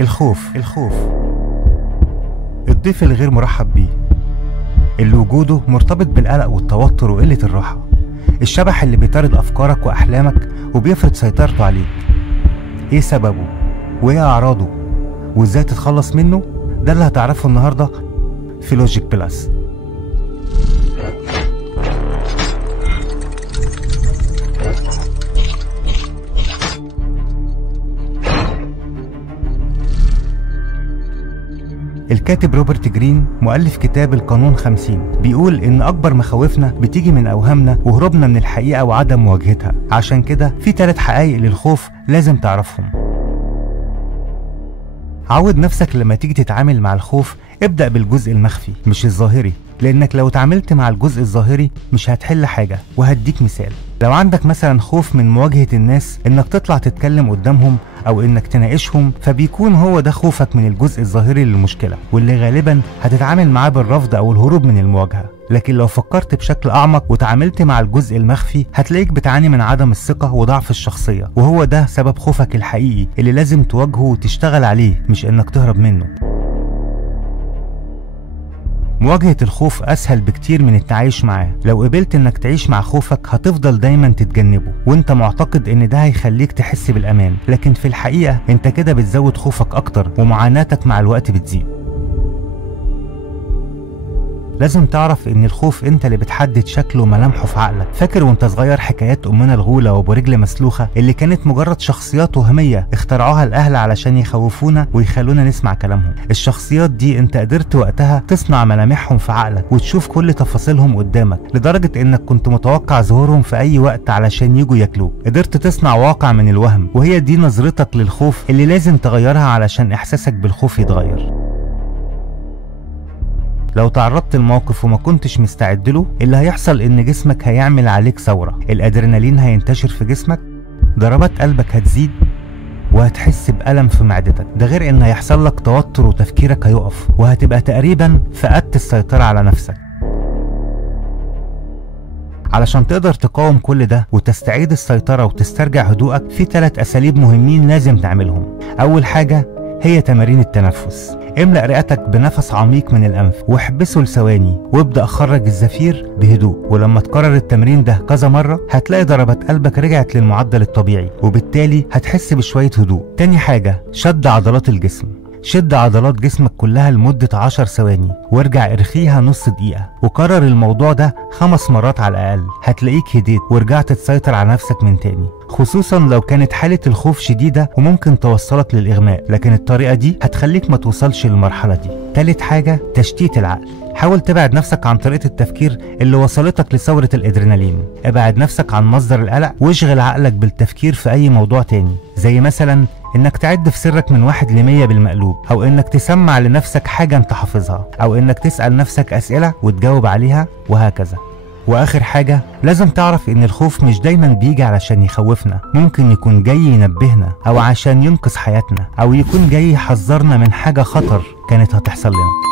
الخوف الضيف الغير مرحب بيه، اللي وجوده مرتبط بالقلق والتوتر وقلة الراحة، الشبح اللي بيطارد أفكارك وأحلامك وبيفرض سيطرته عليك. إيه سببه؟ وإيه أعراضه؟ وإزاي تتخلص منه؟ ده اللي هتعرفه النهاردة في لوجيك بلس. الكاتب روبرت جرين مؤلف كتاب القانون 50 بيقول إن أكبر مخاوفنا بتيجي من أوهامنا وهروبنا من الحقيقة وعدم مواجهتها. عشان كده في 3 حقائق للخوف لازم تعرفهم. عود نفسك لما تيجي تتعامل مع الخوف ابدأ بالجزء المخفي مش الظاهري، لأنك لو اتعاملت مع الجزء الظاهري مش هتحل حاجة. وهديك مثال، لو عندك مثلا خوف من مواجهة الناس، انك تطلع تتكلم قدامهم او انك تناقشهم، فبيكون هو ده خوفك من الجزء الظاهري للمشكلة، واللي غالبا هتتعامل معاه بالرفض او الهروب من المواجهة. لكن لو فكرت بشكل اعمق وتعاملت مع الجزء المخفي هتلاقيك بتعاني من عدم الثقة وضعف الشخصية، وهو ده سبب خوفك الحقيقي اللي لازم تواجهه وتشتغل عليه، مش انك تهرب منه. مواجهة الخوف أسهل بكتير من التعايش معاه. لو قبلت إنك تعيش مع خوفك هتفضل دايما تتجنبه وإنت معتقد إن ده هيخليك تحس بالأمان، لكن في الحقيقة إنت كده بتزود خوفك أكتر ومعاناتك مع الوقت بتزيد. لازم تعرف إن الخوف أنت اللي بتحدد شكله وملامحه في عقلك. فاكر وأنت صغير حكايات أمنا الغولة وأبو رجل مسلوخة اللي كانت مجرد شخصيات وهمية اخترعوها الأهل علشان يخوفونا ويخلونا نسمع كلامهم؟ الشخصيات دي أنت قدرت وقتها تصنع ملامحهم في عقلك وتشوف كل تفاصيلهم قدامك، لدرجة إنك كنت متوقع ظهورهم في أي وقت علشان يجوا ياكلوك. قدرت تصنع واقع من الوهم، وهي دي نظرتك للخوف اللي لازم تغيرها علشان إحساسك بالخوف يتغير. لو تعرضت لموقف وما كنتش مستعد له، اللي هيحصل ان جسمك هيعمل عليك ثورة، الادرينالين هينتشر في جسمك، ضربات قلبك هتزيد، وهتحس بألم في معدتك. ده غير ان هيحصل لك توتر وتفكيرك هيقف، وهتبقى تقريبا فقدت السيطرة على نفسك. علشان تقدر تقاوم كل ده وتستعيد السيطرة وتسترجع هدوءك، في 3 أساليب مهمين لازم تعملهم. أول حاجة هي تمارين التنفس. املأ رئتك بنفس عميق من الأنف واحبسه لثواني، وابدأ خرج الزفير بهدوء. ولما تكرر التمرين ده كذا مرة هتلاقي ضربات قلبك رجعت للمعدل الطبيعي، وبالتالي هتحس بشوية هدوء. تاني حاجة شد عضلات الجسم. شد عضلات جسمك كلها لمدة 10 ثواني وارجع ارخيها نص دقيقة، وكرر الموضوع ده 5 مرات على الأقل. هتلاقيك هديت ورجعت تسيطر على نفسك من تاني، خصوصا لو كانت حالة الخوف شديدة وممكن توصلك للإغماء، لكن الطريقة دي هتخليك ما توصلش للمرحلة دي. تالت حاجة تشتيت العقل. حاول تبعد نفسك عن طريقة التفكير اللي وصلتك لثورة الادرينالين. ابعد نفسك عن مصدر القلق واشغل عقلك بالتفكير في أي موضوع تاني، زي مثلا انك تعد في سرك من 1 ل100 بالمقلوب، او انك تسمع لنفسك حاجة انت حافظها، او انك تسأل نفسك أسئلة وتجاوب عليها، وهكذا. واخر حاجة لازم تعرف ان الخوف مش دايما بيجي علشان يخوفنا، ممكن يكون جاي ينبهنا، او عشان ينقذ حياتنا، او يكون جاي يحذرنا من حاجة خطر كانت هتحصل لنا.